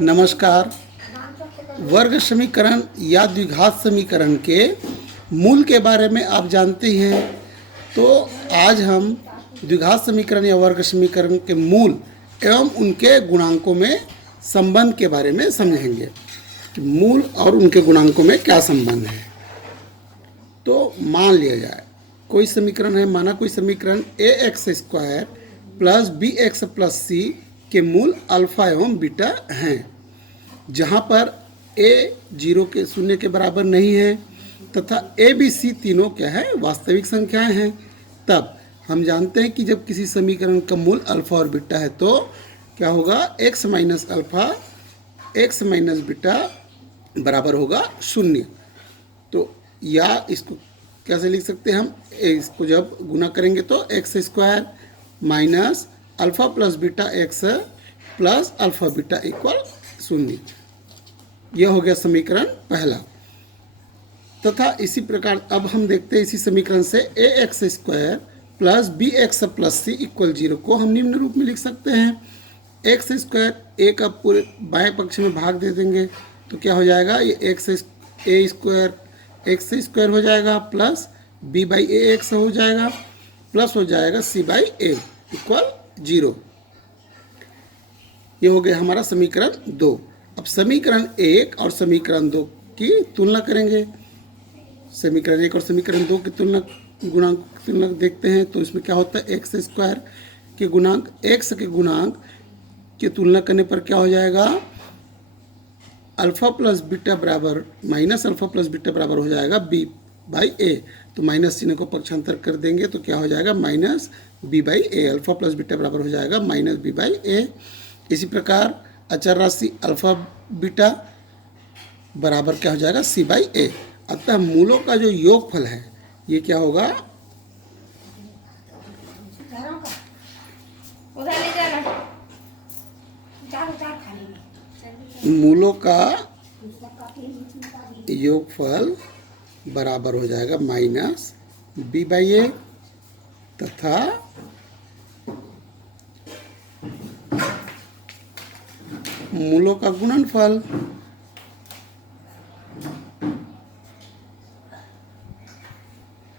नमस्कार। वर्ग समीकरण या द्विघात समीकरण के मूल के बारे में आप जानते ही हैं। तो आज हम द्विघात समीकरण या वर्ग समीकरण के मूल एवं उनके गुणांकों में संबंध के बारे में समझेंगे कि मूल और उनके गुणांकों में क्या संबंध है। तो मान लिया जाए कोई समीकरण है, माना कोई समीकरण ax² plus bx plus c के मूल अल्फा एवं बीटा हैं, जहाँ पर a 0 के बराबर नहीं है तथा a b c तीनों क्या है, वास्तविक संख्याएं हैं। तब हम जानते हैं कि जब किसी समीकरण का मूल अल्फा और बीटा है तो क्या होगा, x minus alpha x minus beta बराबर होगा 0। तो या इसको कैसे लिख सकते हैं हम, इसको जब गुना करेंगे तो x² minus alpha plus beta x plus alpha beta equal 0। यह हो गया समीकरण पहला। तथा इसी प्रकार अब हम देखते हैं इसी समीकरण से ax² plus bx plus c equal 0 को हम निम्न रूप में लिख सकते हैं। x² a का पूरे बाएं पक्ष में भाग दे देंगे तो क्या हो जाएगा, ये x² हो जाएगा plus b by A x हो जाएगा प्लस हो जाएगा c बाई ए इक्वल 0। ये हो गया हमारा समीकरण 2। अब समीकरण 1 और समीकरण 2 की तुलना करेंगे। समीकरण 1 और समीकरण 2 की तुलना गुणांक की तुलना देखते हैं तो इसमें क्या होता है, x² के गुणांक x के गुणांक की तुलना करने पर क्या हो जाएगा, अल्फा प्लस बीटा बराबर माइनस अल्फा प्लस बीटा बराबर हो जाएगा b बाई ए। तो माइनस चिन्ह को पक्षांतर कर देंगे तो क्या हो जाएगा, minus b by A. Alpha plus beta बराबर हो जाएगा माइनस b बाई ए। इसी प्रकार अचर राशि अल्फा बीटा बराबर क्या हो जाएगा, c बाई ए। अतः मूलों का जो योगफल है ये क्या होगा, मूलों का योगफल बराबर हो जाएगा माइनस b बाई ए तथा मूलों का गुणनफल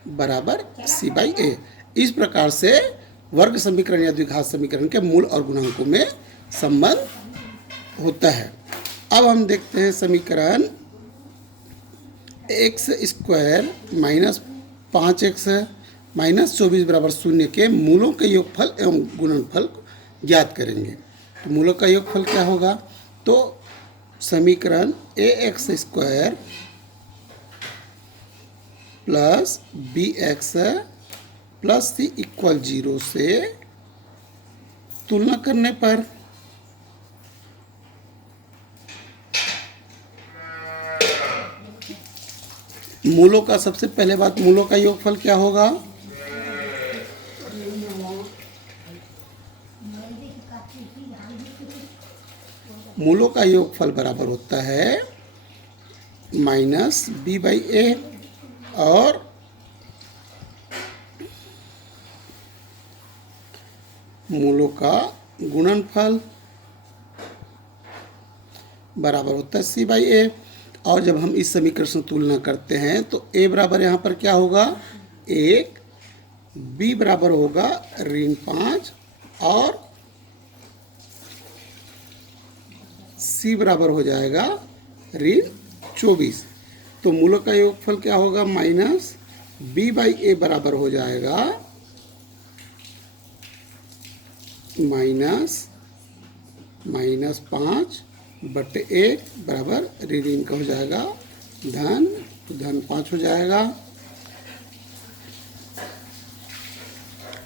बराबर c बाई ए। इस प्रकार से वर्ग समीकरण या द्विघात समीकरण के मूल और गुणांकों में संबंध होता है। अब हम देखते हैं समीकरण x² माइनस 5x माइनस 24 बराबर 0 के मूलों के योगफल एवं गुणनफल ज्ञात करेंगे। तो मूलों का योगफल क्या होगा, तो समीकरण ax² plus bx plus c equal 0 से तुलना करने पर मूलों का, सबसे पहले बात, मूलों का योगफल क्या होगा, मूलों का योगफल बराबर होता है माइनस b बाई ए और मूलों का गुणनफल बराबर होता है c बाई ए। और जब हम इस समीकरण से तुलना करते हैं तो a बराबर यहाँ पर क्या होगा, 1, b बराबर होगा ऋण 5 और c बराबर हो जाएगा ऋण 24। तो मूलों का योगफल क्या होगा, माइनस b बाई ए बराबर हो जाएगा माइनस 5 बटे 1 बराबर ऋण का हो जाएगा धन, तो धन 5 हो जाएगा।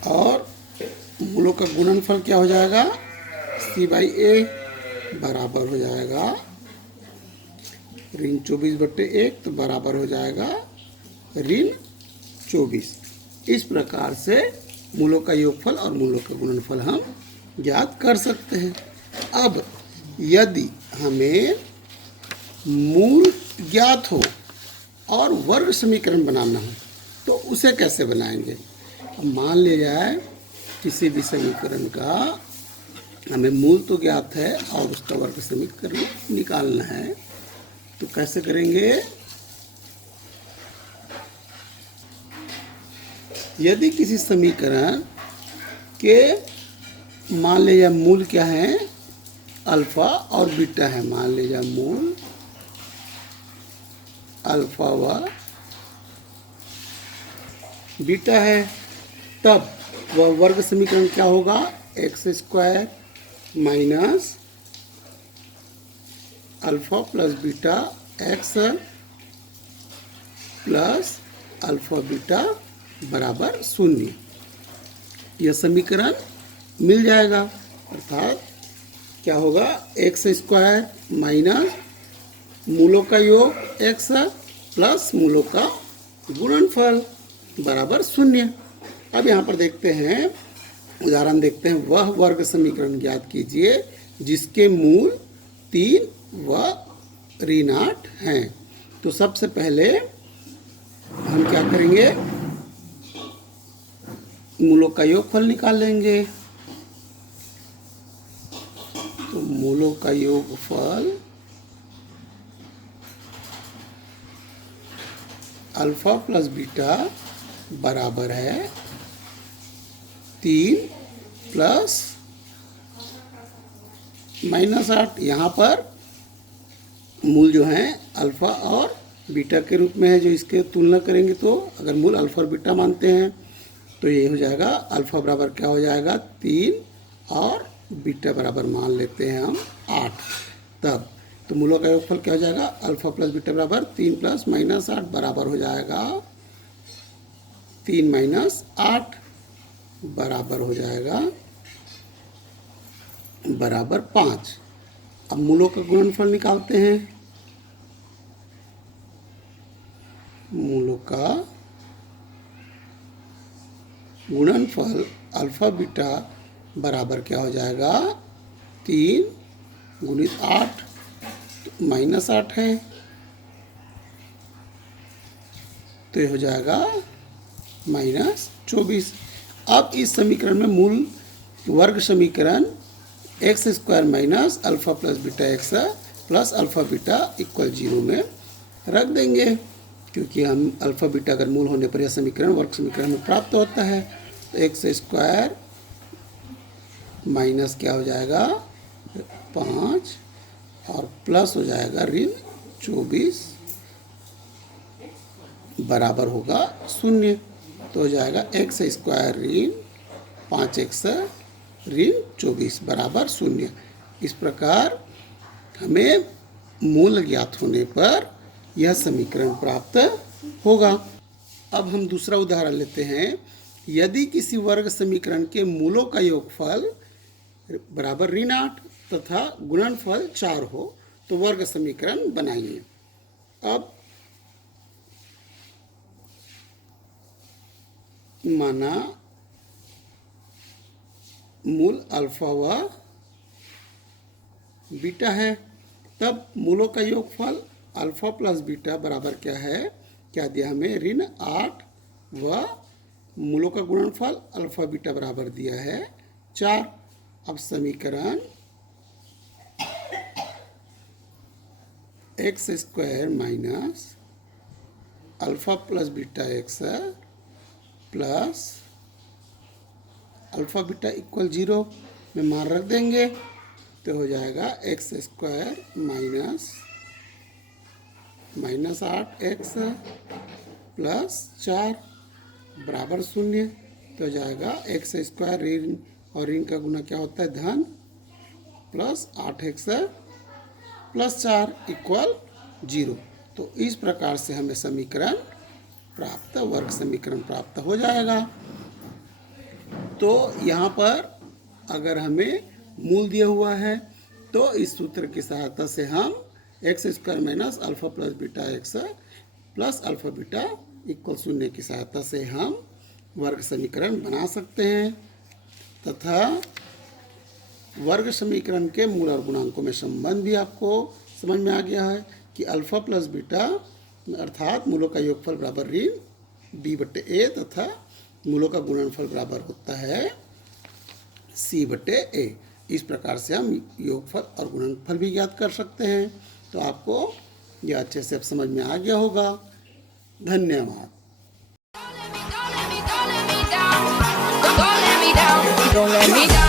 और मूलों का गुणनफल क्या हो जाएगा, c बाई ए बराबर हो जाएगा ऋण 24 बटे 1, तो बराबर हो जाएगा ऋण 24। इस प्रकार से मूलों का योगफल और मूलों का गुणनफल हम ज्ञात कर सकते हैं। अब यदि हमें मूल ज्ञात हो और वर्ग समीकरण बनाना हो तो उसे कैसे बनाएंगे। अब मान लिया जाए किसी भी समीकरण का हमें मूल तो ज्ञात है और उसका वर्ग समीकरण निकालना है। तो कैसे करेंगे? यदि किसी समीकरण के मान लीजिए मूल क्या है, अल्फा और बीटा है, मान लीजिए मूल अल्फा व बीटा है, तब वह वर्ग समीकरण क्या होगा? X square minus alpha plus beta x plus alpha beta बराबर 0। यह समीकरण मिल जाएगा। अर्थात क्या होगा? एक्स स्क्वायर माइनस मूलों का योग एक्स प्लस मूलों का गुणनफल बराबर 0। अब यहाँ पर देखते हैं, उदाहरण देखते हैं। वह वर्ग समीकरण ज्ञात कीजिए जिसके मूल 3 व ऋण 8 हैं। तो सबसे पहले हम क्या करेंगे? मूलों का योगफल निकाल लेंगे। तो मूलों का योगफल अल्फा प्लस बीटा बराबर है 3 प्लस -8। यहाँ पर मूल जो है अल्फा और बीटा के रूप में है, जो इसके तुलना करेंगे तो अगर मूल अल्फा और बीटा मानते हैं तो ये हो जाएगा अल्फा बराबर क्या हो जाएगा? 3 और बीटा बराबर मान लेते हैं हम 8। तब तो मूलों का योगफल क्या हो जाएगा? अल्फा प्लस बीटा बराबर 3 प्लस -8 बराबर हो जाएगा 3 माइनस 8 बराबर हो जाएगा बराबर 5। अब मूलों का गुणनफल निकालते हैं। मूलों का गुणनफल अल्फा बीटा बराबर क्या हो जाएगा? 3 गुणित 8 तो -8 है, तो ये हो जाएगा -24। अब इस समीकरण में मूल वर्ग समीकरण x square minus alpha plus beta x plus alpha beta equal 0 में रख देंगे, क्योंकि हम अल्फा बीटा अगर मूल होने पर यह समीकरण वर्ग समीकरण में प्राप्त होता है। तो एक्स स्क्वायर माइनस क्या हो जाएगा? 5 और प्लस हो जाएगा ऋण 24 बराबर होगा 0। तो हो जाएगा एक्स स्क्वायर ऋण 5x ऋण 24 बराबर 0। इस प्रकार हमें मूल ज्ञात होने पर यह समीकरण प्राप्त होगा। अब हम दूसरा उदाहरण लेते हैं। यदि किसी वर्ग समीकरण के मूलों का योगफल बराबर ऋण 8 तथा गुणनफल 4 हो तो वर्ग समीकरण बनाइए। अब माना मूल अल्फा व बीटा है, तब मूलों का योगफल अल्फा प्लस बीटा बराबर क्या है? क्या दिया हमें? ऋण 8 व मूलों का गुणनफल अल्फा बीटा बराबर दिया है 4। अब समीकरण x square minus alpha plus beta x plus alpha beta equal 0 में मान रख देंगे। तो हो जाएगा x square minus 8x plus 4 बराबर 0। तो हो जाएगा एक्स स्क्वायर ऋण और ऋण का गुना क्या होता है? धन प्लस 8x प्लस 4 इक्वल 0। तो इस प्रकार से हमें समीकरण प्राप्त, वर्ग समीकरण प्राप्त हो जाएगा। तो यहाँ पर अगर हमें मूल दिया हुआ है तो इस सूत्र की सहायता से हम x square minus alpha plus beta x plus alpha beta equal 0 की सहायता से हम वर्ग समीकरण बना सकते हैं तथा वर्ग समीकरण के मूल और गुणांकों में संबंध भी आपको समझ में आ गया है कि अल्फा प्लस बीटा अर्थात मूलों का योगफल बराबर ऋण b/a तथा मूलों का गुणनफल बराबर होता है c/a। इस प्रकार से हम योगफल और गुणनफल भी ज्ञात कर सकते हैं। तो आपको ये अच्छे से अब समझ में आ गया होगा। धन्यवाद। Don't let me down.